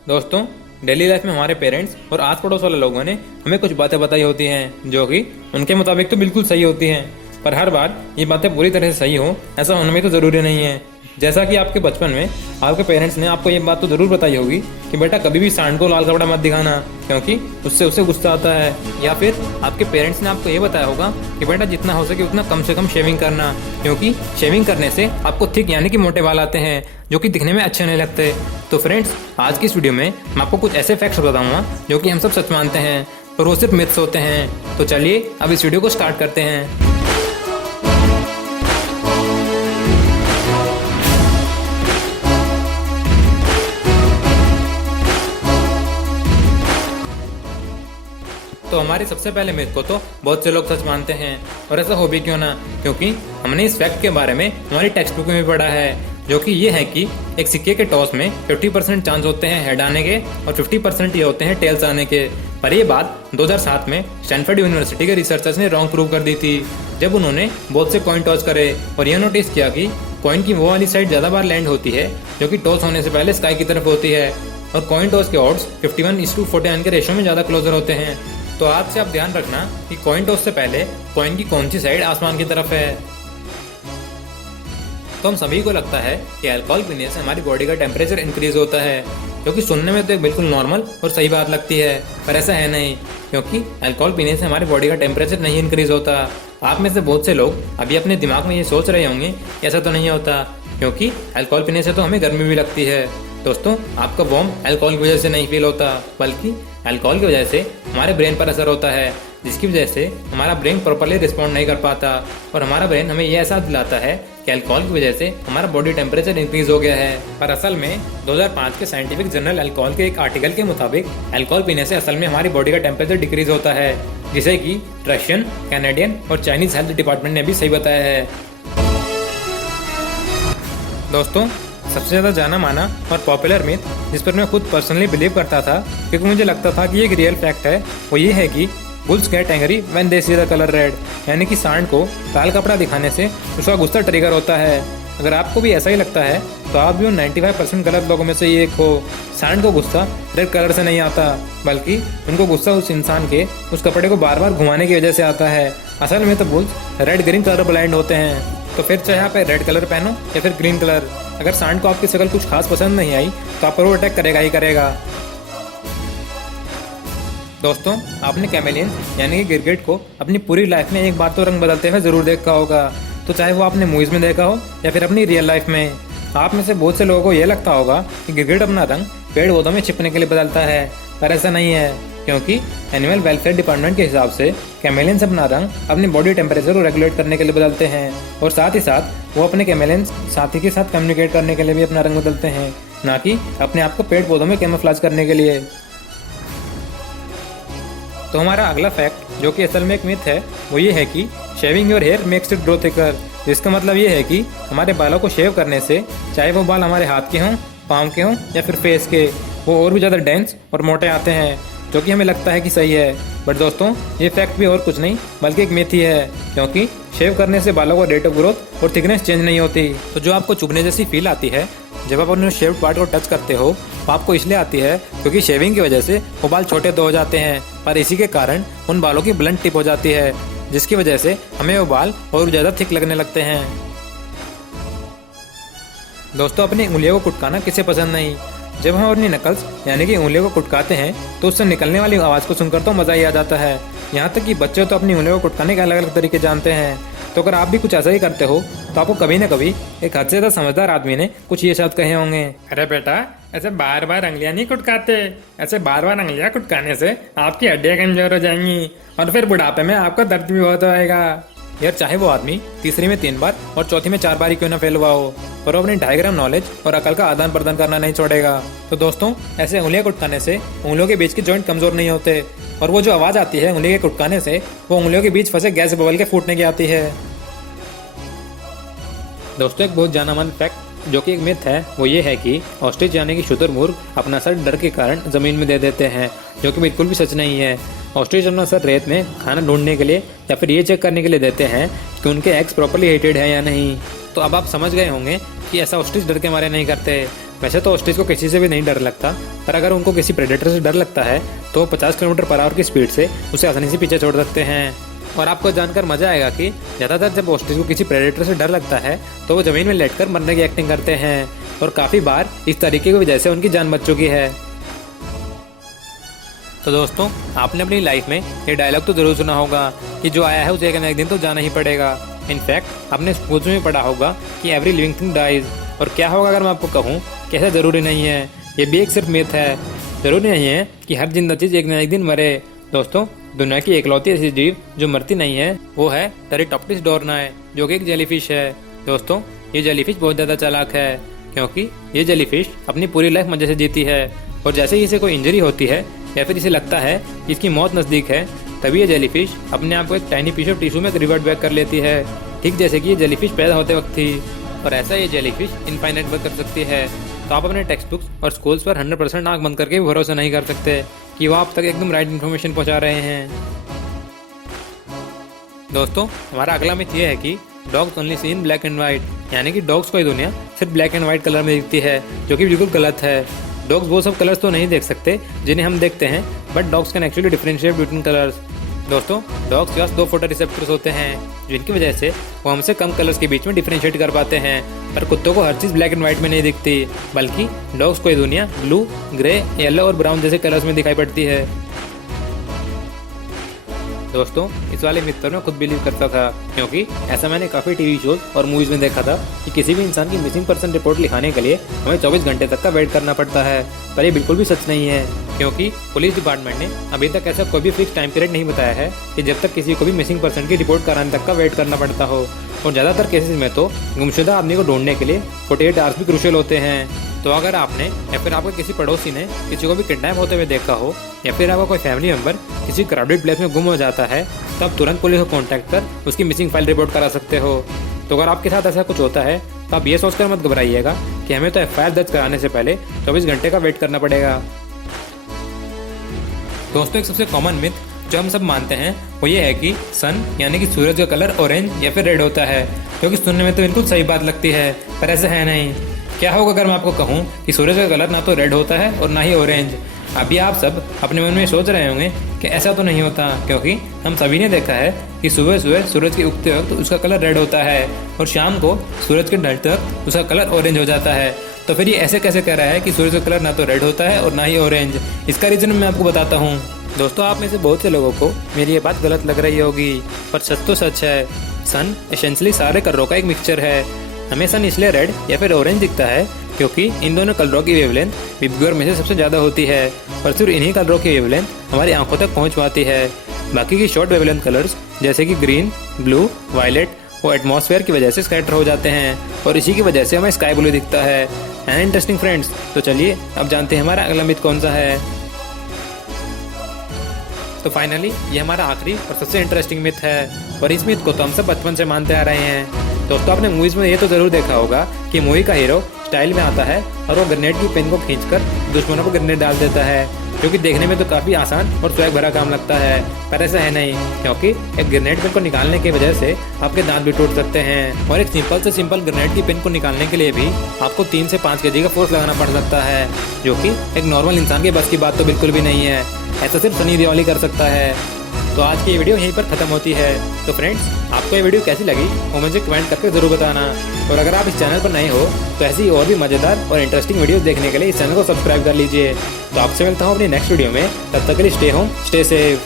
दोस्तों, daily life में हमारे पेरेंट्स और आस पड़ोस वाले लोगों ने हमें कुछ बातें बताई होती हैं जो कि उनके मुताबिक तो बिल्कुल सही होती हैं, पर हर बार ये बातें पूरी तरह से सही हो ऐसा होना भी तो ज़रूरी नहीं है। जैसा कि आपके बचपन में आपके पेरेंट्स ने आपको ये बात तो ज़रूर बताई होगी कि बेटा कभी भी सांड को लाल कपड़ा मत दिखाना क्योंकि उससे उसे गुस्सा आता है, या फिर आपके पेरेंट्स ने आपको ये बताया होगा कि बेटा जितना हो सके उतना कम से कम शेविंग करना क्योंकि शेविंग करने से आपको थिक यानी कि मोटे बाल आते हैं जो कि दिखने में अच्छे नहीं लगते। तो फ्रेंड्स, आज की इस वीडियो में मैं आपको कुछ ऐसे फैक्ट्स बताऊंगा जो कि हम सब सच मानते हैं पर वो सिर्फ मिथ्स होते हैं। तो चलिए अब इस वीडियो को स्टार्ट करते हैं। तो हमारे सबसे पहले मिथ को तो बहुत से लोग सच मानते हैं, और ऐसा हो भी क्यों ना, क्योंकि हमने इस फैक्ट के बारे में हमारी टेक्स्ट बुक में भी पढ़ा है, जो कि ये है कि एक सिक्के के टॉस में 50% चांस होते हैं हेड आने के और 50% ये होते हैं टेल्स आने के। पर ये बात 2007 में स्टैनफोर्ड यूनिवर्सिटी के रिसर्चर्स ने रॉन्ग प्रूव कर दी थी, जब उन्होंने बहुत से कॉइन टॉस करे और यह नोटिस किया कि कॉइन की वो वाली साइड ज़्यादा बार लैंड होती है जो कि टॉस होने से पहले स्काई की तरफ होती है, और कॉइन टॉस के ऑड्स 51:49 के रेशो में ज़्यादा क्लोजर होते हैं। तो आज से आप ध्यान रखना कि कॉइन टॉस से पहले कॉइन की कौन सी साइड आसमान की तरफ है। तो हम सभी को लगता है कि अल्कोहल पीने से हमारी बॉडी का टेम्परेचर इंक्रीज होता है, जो कि सुनने में तो एक बिल्कुल नॉर्मल और सही बात लगती है, पर ऐसा है नहीं, क्योंकि अल्कोहल पीने से हमारी बॉडी का टेम्परेचर नहीं इंक्रीज होता। आप में से बहुत से लोग अभी अपने दिमाग में ये सोच रहे होंगे कि ऐसा तो नहीं होता, क्योंकि अल्कोहल पीने से तो हमें गर्मी भी लगती है। दोस्तों, आपका बॉम अल्कोहल की वजह से नहीं फील होता, बल्कि अल्कोहल की वजह से हमारे ब्रेन पर असर होता है, जिसकी वजह से हमारा ब्रेन प्रॉपर्ली रिस्पॉन्ड नहीं कर पाता, और हमारा ब्रेन हमें यह एहसास दिलाता है कि अल्कोहल की वजह से हमारा बॉडी टेम्परेचर इंक्रीज हो गया है। पर असल में 2005 के साइंटिफिक जर्नल अल्कोहल के एक आर्टिकल के मुताबिक अल्कोहल पीने से असल में हमारी बॉडी का टेम्परेचर डिक्रीज होता है, जिसे कि रशियन, कैनेडियन और चाइनीज हेल्थ डिपार्टमेंट ने भी सही बताया है। दोस्तों, सबसे ज़्यादा जाना माना और पॉपुलर मिथ जिस पर मैं खुद पर्सनली बिलीव करता था क्योंकि मुझे लगता था कि ये एक रियल फैक्ट है, वो ये है कि bulls get angry when they see the colour red, यानी कि सांड को लाल कपड़ा दिखाने से उसका गुस्सा ट्रिगर होता है। अगर आपको भी ऐसा ही लगता है तो आप भी उन 95% गलत लोगों में से ये एक हो। सांड को गुस्सा रेड कलर से नहीं आता, बल्कि उनको गुस्सा उस इंसान के उस कपड़े को बार बार घुमाने की वजह से आता है। असल में तो bulls red green colour blind होते हैं, तो फिर चाहे आप रेड कलर पहनो या फिर ग्रीन कलर, अगर सांड को आपकी शक्ल कुछ खास पसंद नहीं आई तो आप पर वो अटैक करेगा ही करेगा। दोस्तों, आपने कैमेलियन यानी कि गिरगिट को अपनी पूरी लाइफ में एक बार तो रंग बदलते हुए जरूर देखा होगा, तो चाहे वो आपने मूवीज में देखा हो या फिर अपनी रियल लाइफ में। आप में से बहुत से लोगों को यह लगता होगा कि गिरगिट अपना रंग पेड़ पौधों में छिपने के लिए बदलता है, पर ऐसा नहीं है, क्योंकि एनिमल वेलफेयर डिपार्टमेंट के हिसाब से कैमेलियंस अपना रंग अपनी बॉडी टेम्परेचर को रेगुलेट करने के लिए बदलते हैं, और साथ ही साथ वो अपने कैमेलियन साथी के साथ कम्युनिकेट करने के लिए भी अपना रंग बदलते हैं, ना कि अपने आप को पेड़ पौधों में कैमोफ्लेज करने के लिए। तो हमारा अगला फैक्ट जो कि असल में एक मिथ है, वो ये है कि shaving your hair makes it grow thicker, जिसका मतलब ये है कि हमारे बालों को शेव करने से, चाहे वो बाल हमारे हाथ के हों, पाँव के हों या फिर फेस के, वो और भी ज़्यादा डेंस और मोटे आते हैं, जो कि हमें लगता है कि सही है। बट दोस्तों, ये फैक्ट भी और कुछ नहीं बल्कि एक मिथ ही है, क्योंकि शेव करने से बालों का रेट ऑफ ग्रोथ और थिकनेस चेंज नहीं होती। तो जो आपको चुभने जैसी फील आती है जब आप उन्हें शेव्ड पार्ट को टच करते हो, वो आपको इसलिए आती है क्योंकि शेविंग की वजह से वो बाल छोटे तो हो जाते हैं, पर इसी के कारण उन बालों की ब्लंट टिप हो जाती है, जिसकी वजह से हमें वो बाल और ज़्यादा थिक लगने लगते हैं। दोस्तों, अपनी उंगलियों को कुटकाना किसे पसंद नहीं। जब हम अपनी नकल्स यानी कि उंगलियों को कुटकाते हैं तो उससे निकलने वाली आवाज़ को सुनकर तो मज़ा ही आ जाता है। यहाँ तक कि बच्चे तो अपनी उंगलियों को कुटकाने के अलग अलग तरीके जानते हैं। तो अगर आप भी कुछ ऐसा ही करते हो तो आपको कभी ना कभी एक हद से ज़्यादा समझदार आदमी ने कुछ ये शब्द कहे होंगे, अरे बेटा, ऐसे बार बार उंगलियां नहीं कुटकाते, ऐसे बार बार उंगलियां कुटकाने से आपकी हड्डियां कमजोर हो जाएंगी और फिर बुढ़ापे में आपका दर्द भी बहुत होएगा। यार, चाहे वो आदमी तीसरी में 3 बार और चौथी में 4 बार ही क्यों ना फेल हुआ हो, पर वो अपनी 2.5 ग्राम नॉलेज और अकल का आदान प्रदान करना नहीं छोड़ेगा। तो दोस्तों, ऐसे उंगलियां कुटकाने से उंगलियों के बीच के जॉइंट कमजोर नहीं होते, और वो जो आवाज़ आती है उंगली के कुटकाने से, वो उंगलियों के बीच फंसे गैस बबल के फूटने की आती है। दोस्तों, एक बहुत जाना माना फैक्ट जो कि एक मिथ है, वो ये है कि ऑस्ट्रिच यानी कि शुतुरमुर्ग अपना सर डर के कारण ज़मीन में दे देते हैं, जो कि बिल्कुल भी सच नहीं है। ऑस्ट्रिच अपना सर रेत में खाना ढूंढने के लिए या फिर ये चेक करने के लिए देते हैं कि उनके एग्स प्रॉपर्ली हीटेड है या नहीं। तो अब आप समझ गए होंगे कि ऐसा ऑस्ट्रिच डर के मारे नहीं करते, वैसे तो ऑस्ट्रिच को किसी से भी नहीं डर लगता, पर अगर उनको किसी प्रेडेटर से डर लगता है तो 50 किलोमीटर पर आवर की स्पीड से उसे आसानी से पीछे छोड़ सकते हैं। और आपको जानकर मजा आएगा कि ज़्यादातर जब ऑस्ट्रिच को किसी प्रेडेटर से डर लगता है तो वो ज़मीन में लेटकर मरने की एक्टिंग करते हैं, और काफ़ी बार इस तरीके की वजह से उनकी जान बच चुकी है। तो दोस्तों, आपने अपनी लाइफ में ये डायलॉग तो जरूर सुना होगा कि जो आया है उसे एक न एक दिन तो जाना ही पड़ेगा। इनफैक्ट आपने स्कूल्स में पढ़ा होगा कि एवरी लिविंग थिंग डाइज। और क्या होगा अगर मैं आपको कहूँ कि ऐसा ज़रूरी नहीं है, ये भी एक सिर्फ मिथ है। ज़रूरी नहीं है कि हर जिंदा चीज़ एक न एक दिन मरे। दोस्तों, दुनिया की एकलौती ऐसी जीव जो मरती नहीं है वो है टेरिटॉप्सिस डोरनाई, जो कि एक जेलीफिश है। दोस्तों, ये जेलीफिश बहुत ज़्यादा चालाक है, क्योंकि ये जेलीफिश अपनी पूरी लाइफ मजे से जीती है, और जैसे ही इसे कोई इंजरी होती है या फिर इसे लगता है कि इसकी मौत नज़दीक है, तभी ये जेलीफिश अपने आप को एक टाइनी पीस ऑफ टिश्यू में रिवर्ट बैक कर लेती है, ठीक जैसे कि ये जेलीफिश पैदा होते वक्त थी। और ऐसा ये जेलीफिश इनफाइनाइट वर्क कर सकती है। तो आप अपने टेक्स्ट बुक्स और स्कूल्स पर 100% आँख बंद करके भी भरोसा नहीं कर सकते कि वो आप तक एकदम राइट इन्फॉर्मेशन पहुंचा रहे हैं। दोस्तों, हमारा अगला मिथ ये है कि dogs only see in black and white, यानी कि डॉग्स को ये दुनिया सिर्फ ब्लैक एंड वाइट कलर में दिखती है, जो कि बिल्कुल गलत है। डॉग्स वो सब कलर्स तो नहीं देख सकते जिन्हें हम देखते हैं, but dogs can actually differentiate between colours. दोस्तों, डॉग्स के पास 2 फोटो रिसेप्टर्स होते हैं, जिनकी वजह से वो हमसे कम कलर्स के बीच में डिफरेंशिएट कर पाते हैं। पर कुत्तों को हर चीज़ ब्लैक एंड वाइट में नहीं दिखती, बल्कि डॉग्स को ये दुनिया ब्लू, ग्रे, येलो और ब्राउन जैसे कलर्स में दिखाई पड़ती है। दोस्तों, इस वाले मिथ पर मैं खुद बिलीव करता था, क्योंकि ऐसा मैंने काफ़ी टीवी शोज और मूवीज़ में देखा था कि किसी भी इंसान की मिसिंग पर्सन रिपोर्ट लिखाने के लिए हमें 24 घंटे तक का वेट करना पड़ता है। पर ये बिल्कुल भी सच नहीं है, क्योंकि पुलिस डिपार्टमेंट ने अभी तक ऐसा कोई भी फिक्स टाइम पीरियड नहीं बताया है कि जब तक किसी को भी मिसिंग पर्सन की रिपोर्ट कराने तक का वेट करना पड़ता हो। और ज़्यादातर केसेस में तो गुमशुदा आदमी को ढूंढने के लिए 48 आवर्स भी क्रूशियल होते हैं। तो अगर आपने या फिर आपके किसी पड़ोसी ने किसी को भी किडनैप होते हुए देखा हो, या फिर आपका कोई फैमिली मेम्बर किसी क्राउडेड प्लेस में गुम हो जाता है, तो आप तुरंत पुलिस को कॉन्टैक्ट कर उसकी मिसिंग फाइल रिपोर्ट करा सकते हो। तो अगर आपके साथ ऐसा कुछ होता है तो आप ये सोचकर मत घबराइएगा कि हमें तो FIR दर्ज कराने से पहले 24 घंटे का वेट करना पड़ेगा। दोस्तों, एक सबसे कॉमन मिथ जो हम सब मानते हैं वो ये है कि सन यानी कि सूरज का कलर ऑरेंज या फिर रेड होता है, क्योंकि सुनने में तो बिल्कुल सही बात लगती है, पर ऐसा है नहीं। क्या होगा अगर मैं आपको कहूँ कि सूरज का कलर ना तो रेड होता है और ना ही ऑरेंज? अभी आप सब अपने मन में सोच रहे होंगे कि ऐसा तो नहीं होता, क्योंकि हम सभी ने देखा है कि सुबह सुबह सूरज के उगते वक्त उसका कलर रेड होता है और शाम को सूरज के ढलते वक्त उसका कलर ऑरेंज हो जाता है। तो फिर ये ऐसे कैसे कह रहा है कि सूरज का कलर ना तो रेड होता है और ना ही ऑरेंज? इसका रीज़न मैं आपको बताता हूँ। दोस्तों, आप में से बहुत से लोगों को मेरी ये बात गलत लग रही होगी, पर सच तो सच है। सन एसेंशियली सारे कलरों का एक मिक्सचर है। हमें सन इसलिए रेड या फिर ऑरेंज दिखता है क्योंकि इन दोनों कलरों की वेवलेंथ विबग्योर में से सबसे ज़्यादा होती है, और सिर्फ इन्हीं कलरों की वेवलेंथ हमारी आंखों तक पहुंच पाती है। बाकी की शॉर्ट वेवलेंथ कलर्स जैसे कि ग्रीन, ब्लू, वायलेट वो एटमॉस्फेयर की वजह से स्कैटर हो जाते हैं, और इसी की वजह से हमें स्काई ब्लू दिखता है। एंड इंटरेस्टिंग फ्रेंड्स, तो चलिए अब जानते हैं हमारा अगला मिथ कौन सा है। तो फाइनली ये हमारा आखिरी और सबसे इंटरेस्टिंग मिथ है, और इस मिथ को तो हम सब बचपन से मानते आ रहे हैं। दोस्तों, आपने मूवीज़ में ये तो ज़रूर देखा होगा कि मूवी का हीरो स्टाइल में आता है और वो ग्रेनेड की पेन को खींचकर दुश्मनों को ग्रेनेड डाल देता है, जो कि देखने में तो काफ़ी आसान और स्वैग भरा काम लगता है, पर ऐसा है नहीं, क्योंकि एक ग्रेनेड पेन को निकालने की वजह से आपके दांत भी टूट सकते हैं, और एक सिंपल से सिंपल ग्रेनेड की पेन को निकालने के लिए भी आपको 3 से 5 kg का फोर्स लगाना पड़ सकता है, जो कि एक नॉर्मल इंसान के बस की बात तो बिल्कुल भी नहीं है। ऐसा सिर्फ सनी देओल कर सकता है। तो आज की ये वीडियो यहीं पर ख़त्म होती है। तो फ्रेंड्स, आपको ये वीडियो कैसी लगी वो मुझे कमेंट करके ज़रूर बताना, और अगर आप इस चैनल पर नए हो तो ऐसी और भी मज़ेदार और इंटरेस्टिंग वीडियोस देखने के लिए इस चैनल को सब्सक्राइब कर लीजिए। तो आपसे मिलता हूँ अपनी नेक्स्ट वीडियो में, तब तक के लिए स्टे होम, स्टे सेफ।